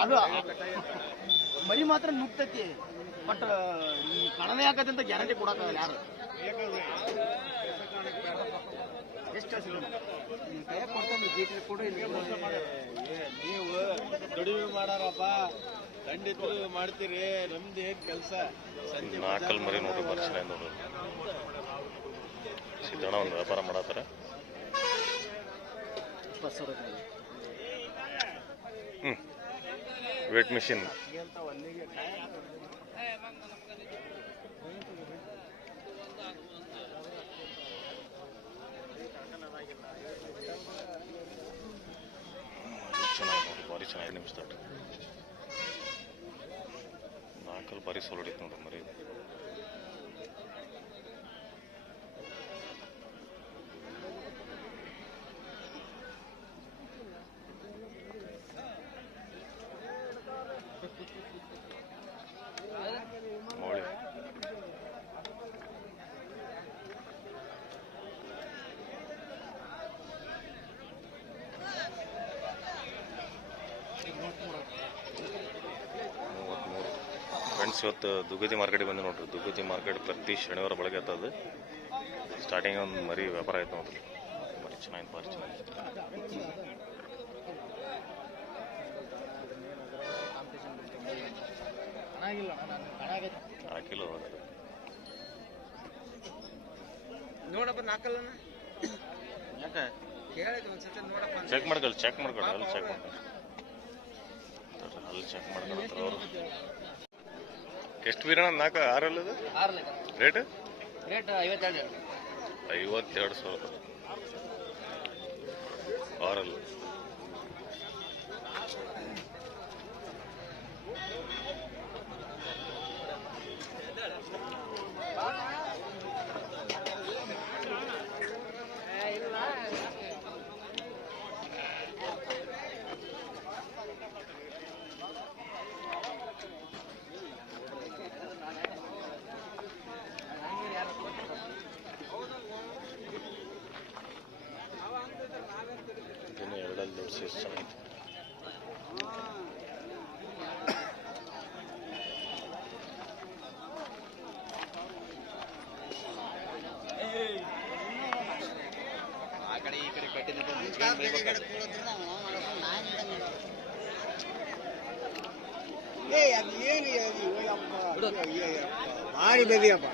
ಅದು. ಮರಿ ಮಾತ್ರ ನುಗ್ತೈತಿ. ಬಟ್ ಕಣನೇ ಆಗತ್ತೆ ಅಂತ ಗ್ಯಾರಂಟಿ ಕೊಡಕ್ಕಾಗಲ್ಲ ಯಾರು. ಎಷ್ಟು ಕೊಡ್ತಾನೆ ಜೀಟಿ ಕೊಡು ನೀವು ದುಡಿಮೆ ಮಾಡಾರಪ್ಪ. ಖಂಡಿತ ಮಾಡ್ತೀರಿ. ನಮ್ದು ಏನ್ ಕೆಲಸ? ಸಂಜೆ ನಾಲ್ಕಲ್ ಮರಿ ನೋಡ್ರಿ ಬರ್ಸಿನ ನೋಡ್ರಿ ಸಿದ್ದಣ್ಣ ಒಂದು ವ್ಯಾಪಾರ ಮಾಡತ್ತಾರ ಇಪ್ಪತ್ತು ಸಾವಿರ ಹ್ಞೂ ವೇಟ್ ಮಿಷಿನ್. ಚೆನ್ನಾಗಿ ಭಾರಿ ಚೆನ್ನಾಗಿ ನಿಮಿಷ ನಾಲ್ಕಲ್ಲಿ ಭಾರಿ ಸೊಲಡಿತ್ತು ನೋಡ್ರಿ ಮರಿ. ಫ್ರೆಂಡ್ಸ್ ಇವತ್ತು ದುಗತಿ ಮಾರ್ಕೆಟಿಗೆ ಬಂದು ನೋಡ್ರಿ. ದುಗತಿ ಮಾರ್ಕೆಟ್ ಪ್ರತಿ ಶನಿವಾರ ಬೆಳಗ್ಗೆ ಆತದ ಸ್ಟಾರ್ಟಿಂಗ್ ಒಂದು ಮರಿ ವ್ಯಾಪಾರ ಆಯ್ತು ನೋಡ್ರಿ. ಮರಿ ಚೆನ್ನಾಗಿ ಭಾರಿ ಚೆನ್ನಾಗಿ ಹಾಕಿಲ್ಲ ನೋಡಪ್ಪ ನಾಲ್ಕಲ್ಲ ಯಾಕೆ? ಚೆಕ್ ಮಾಡ್ಕೊಳ್ಳಿ ಚೆಕ್ ಮಾಡ್ಕೊಳ್ಳಿ ಅಲ್ಲಿ ಚೆಕ್ ಮಾಡ್ಕೊಳ್ಳಿ. ಅಲ್ಲಿ ಚೆಕ್ ಮಾಡ್ಕೊಳ್ಳಿ ಅವರು. ಎಷ್ಟು ಬೀರಣ ನಾಲ್ಕು ಆರಲ್ಲ ಇದು? ರೇಟ್? ರೇಟ್ ಐವತ್ತೆರಡು ಐವತ್ತೆರಡು ಸಾವಿರ. ಆರಲ್ಲ ಇನ್ನು ಎರಡಲ್ಲಿ ದೊಡ್ಡ ಸೈಜ್ ಚೆನ್ನಾಗಿದೆ ಆ ಕಡೆ ಈ ಕಡೆ ಕಟ್ಟಿದ ಭಾರಿ ಬೆದಿಯಪ್ಪ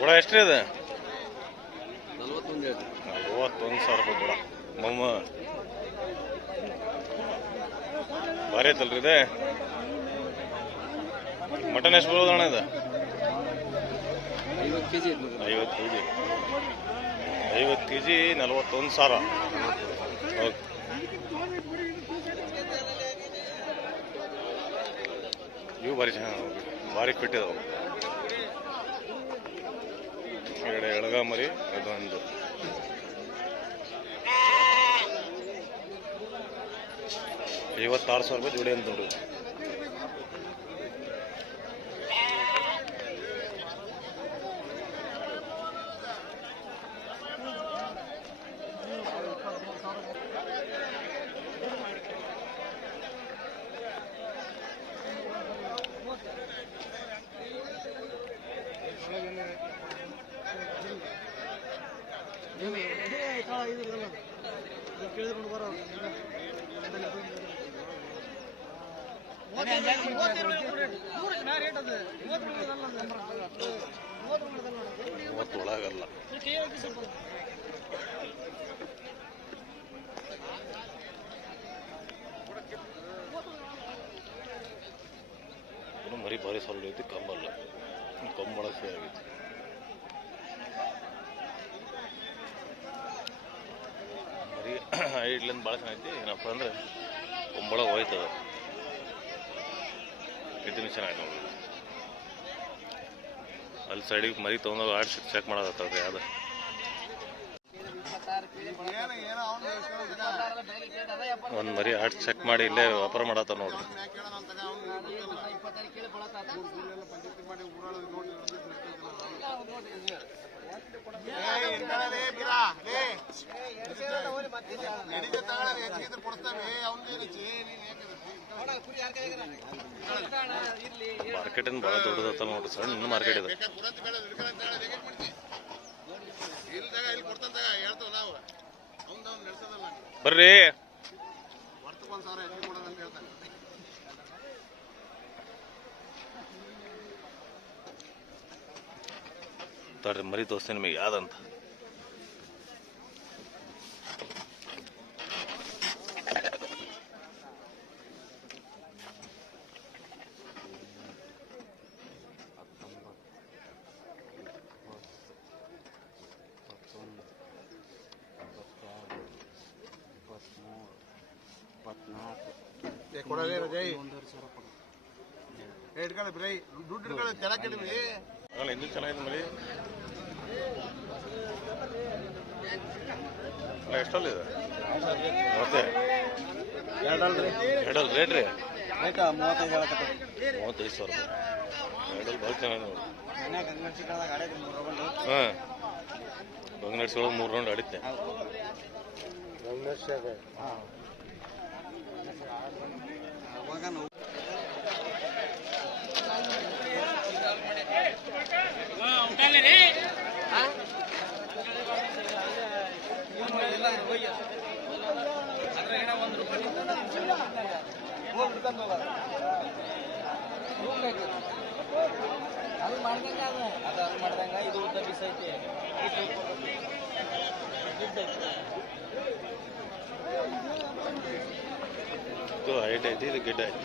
ಗುಡ ಎಷ್ಟ್ರಿ ಅದು? ನಲ್ವತ್ತೊಂದು ಮೂವತ್ತೊಂದು ಸಾವಿರ ರೂಪಾಯಿ ಗುಡ ಮಮ್ಮ. ಭಾರಿ ಐತಲ್ರಿ ಇದೆ? ಮಟನ್ ಎಷ್ಟು ಬರೋದು ಅಣ್ಣ ಇದು? ಐವತ್ತು ಕೆ ಜಿ ಐವತ್ತು ಕೆ ಜಿ ಐವತ್ತು ಕೆ ಜಿ ನಲ್ವತ್ತೊಂದು ಸಾವಿರ. ಓಕೆ ಇವು ಭಾರಿ ಚೆನ್ನಾಗಿ ಭಾರಿ ಫಿಟ್ ಇದಾವೆ ಈ ಕಡೆ ಎಳಗ ಮರಿ ಅದೊಂದು. ಐವತ್ತಾರು ಸಾವಿರ ರೂಪಾಯಿ ಜೋಡಿ ಅಂತ ನೋಡ್ರಿ ಮೂವತ್ತು ಒಳಗಲ್ಲ ಇನ್ನು ಮರಿ ಭಾರಿ ಸಾಲಿಡ್ ಐತಿ ಕಂಬಲ್ಲ ಕಂಬಳಕ್ಕೆ ಆಗೈತಿ ಮರಿ ಇಡ್ಲಿಂದ ಭಾಳ ಚೆನ್ನಾಗೈತಿ. ಏನಪ್ಪ ಅಂದ್ರೆ ಒಂಬಳ ಹೋಯ್ತದ ಇದನ್ನು ಚೆನ್ನಾಗಿ ನೋಡಿ. ಅಲ್ಲಿ ಸೈಡಿಗೆ ಮರಿ ತೊಗೊಂಡೋಗಿ ಆಡ್ಸಿ ಚೆಕ್ ಮಾಡೋದತ್ತಲ್ರಿ ಯಾವ್ದು ಒಂದು ಮರಿ ಆಡ್ ಚೆಕ್ ಮಾಡಿ ಇಲ್ಲೇ ವ್ಯಾಪಾರ ಮಾಡತ್ತ ನೋಡ್ರಿ ಮಾರ್ಕೆಟ್ ಬಹಳ ದೊಡ್ಡದತ್ತ ನೋಡ್ರಿ ಇನ್ನು ಮಾರ್ಕೆಟ್ ಇದೆ. ಇಲ್ದಾಗ ತಡ್ರಿ ಮರಿ ತೋರಿಸ್ತೀನಿ ನಿಮಗೆ ಯಾವ್ದಂತ. ದುಡ್ಡು ಚೆನ್ನಾಗಿದೆ ಮರಿ. ಅಲ್ಲ ಎಷ್ಟಲ್ಲಿದೆ ಮತ್ತೆ ಎರಡಲ್ ರೇಟ್ ರೀ? ರೇಟ್ ಮೂವತ್ತೈದು ಹೇಳಕತ್ತ ಮೂವತ್ತೈದು ಸಾವಿರ ಎರಡಲ್ಲಿ ಭಾಳ ಚೆನ್ನಾಗಿ ನೋಡಿ ಹಾಂ. ಆಡೈತಿ ಮೂರು ರೌಂಡ್ ಆಡಿದ್ದೆ ನಾವು ಅದು ಮಾಡ್ದಂಗ ಅದ ಇದು ಉದ್ದ ಇದು ಹೈಟ್ ಐತಿ ಇದು ಗಿಡ್ಡ ಐತಿ.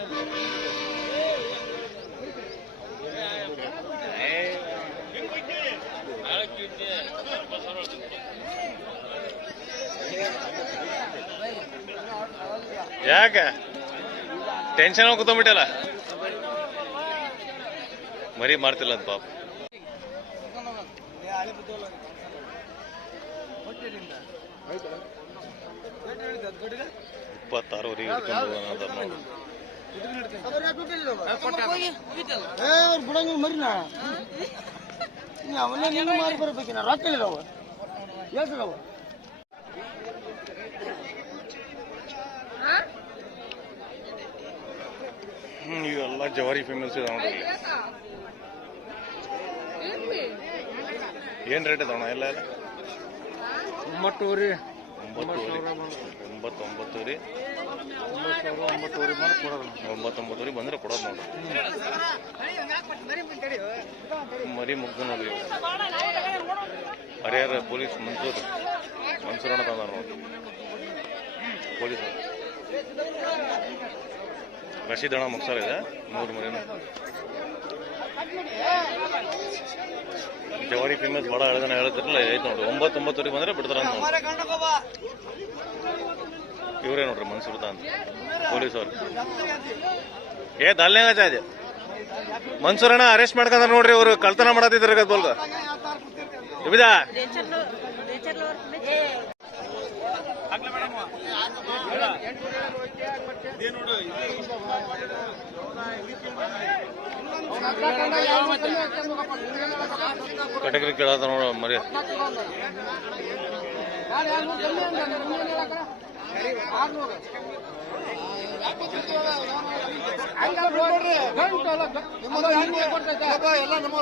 ಯಾಕ? ಟೆನ್ಷನ್ ಕೂತ್ಕೊಂಡ್ಬಿಟ್ಟಲ್ಲ? ಮರಿ ಮಾಡ್ತಿಲ್ಲ ಅಂತ ಪಾಪ. ಇಪ್ಪತ್ತಾರು ಬಿಡಂಗ ಮರಿನ ಅವನ್ನ ನೀನು ಮಾರಿ ಬರ್ಬೇಕಿನ ರೊಕ್ಕ ಇಲ್ಲವ ಹೇಳ್ತಿಲ್ಲವ ಇವೆಲ್ಲ ಜವಾರಿ ಫೇಮಸ್ ಇದೆ ನೋಡಿ ಏನ್ ರೇಟ್ ಇದಾವಣ ಎಲ್ಲ ಎಲ್ಲ? ಒಂಬತ್ತೂರಿ ಕೊಡೋದು ಒಂಬತ್ತೊಂಬತ್ತುವರೆ. ಬಂದ್ರೆ ಕೊಡೋದು ನೋಡಿ ಮರಿ ಮುಗ್ದು ನೋಡಿ. ಹರಿಹರ ಪೊಲೀಸ್ ಮನ್ಸೂರ್ ಮನ್ಸೂರಣ ತಂದಾರ ನೋಡಿ ಪೊಲೀಸ್ ರಶೀದ್ ಅಣ್ಣ ಮುಗ್ಸಾರ ಇದೆ. ಮೂರು ಮರಿನ ಜವಾರಿ ಫೇಮಸ್ ಬಹಳ ಹೇಳ್ದಾನೆ ಹೇಳ್ತಿರಲ್ಲ ಐತೆ ನೋಡ್ರಿ ಒಂಬತ್ತು ಒಂಬತ್ತುವರೆಗೆ ಬಂದ್ರೆ ಬಿಡ್ತಾರ ಅಂತ ಇವರೇ ನೋಡ್ರಿ ಮನ್ಸೂರ್ದ ಅಂತ ಪೊಲೀಸ್ ಅವ್ರು ಏ ದಾಲ್ನ್ಯಾಗ ಇದೆ? ಮನ್ಸೂರಣ್ಣ ಅರೆಸ್ಟ್ ಮಾಡ್ಕೊಂಡ್ರ ನೋಡ್ರಿ ಇವರು. ಕಳ್ತನ ಮಾಡತ್ತಿದ್ರ ಬೋಲ್ಗ. ಇಬಿದಾ ಕಟಕರಿ ಕೇಳದ ನೋಡ ಮರಿ. ಎಲ್ಲ ನಮ್ಮ